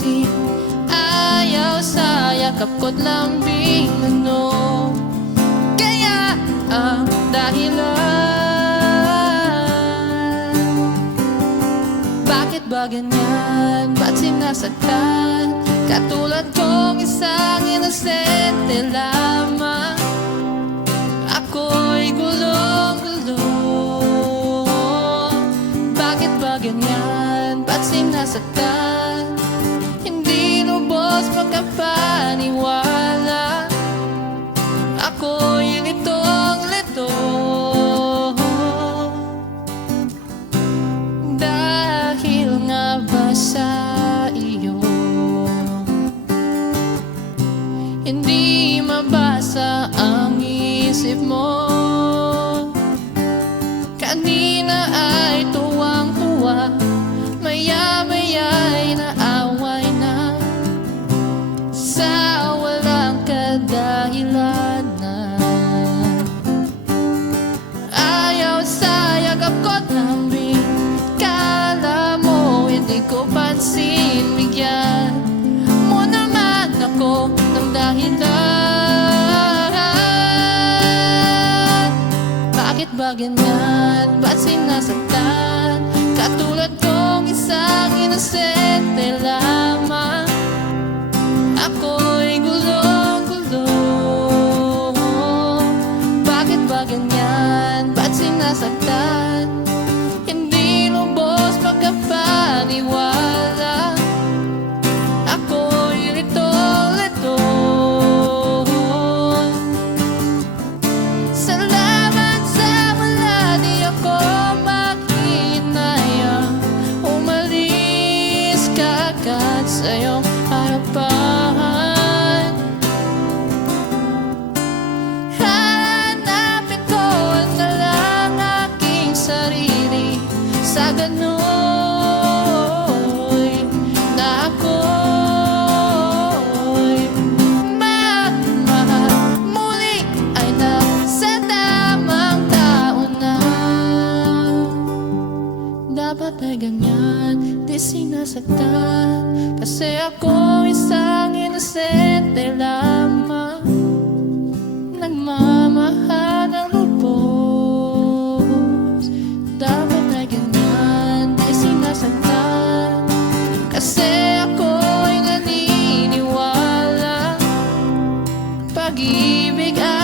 pansin. Ayaw sa yakap ko't lambing ano. Kaya ang dahilan, bakit ba ganyan? Ba't sinasaktan? Katulad kong isang inosente lamang. Ako'y gulong-gulong. Bakit ba ganyan? Ba't sinasaktan? Hindi lubos makapaniwala. Ako'y litong-lito dahil nga ba sa iyo hindi mabasa ang isip mo. Kanina ay tuwang-tuwa, maya-maya'y naaway na sa walang kadahilanan. Ayaw sa yakap ko't lambing, kala mo hindi ko pansin. Bigyan mo naman ako ng dahilan. Bakit ba ganyan? Ba't sinasaktan? Katulad kong isang inosente lamang. Ako'y gulong-gulong. Bakit ba ganyan? Ba't sinasaktan? Hindi lubos magkapaniwala. Ako'y litong-lito. Salamat sa wala, di ako maghinayang umalis ka agad sa iyong harapan. Hanapin ko na lang aking sarili sa gano'y na ako'y magmahal muli ay nasa tamang tao na. Dapat ay ganyan, di sinasaktan, kasi ako isang inosente lamang. Nagmamahal ng lubos. Dapat ay ganyan, di sinasaktan, kasi ako'y naniniwala pag-ibig ay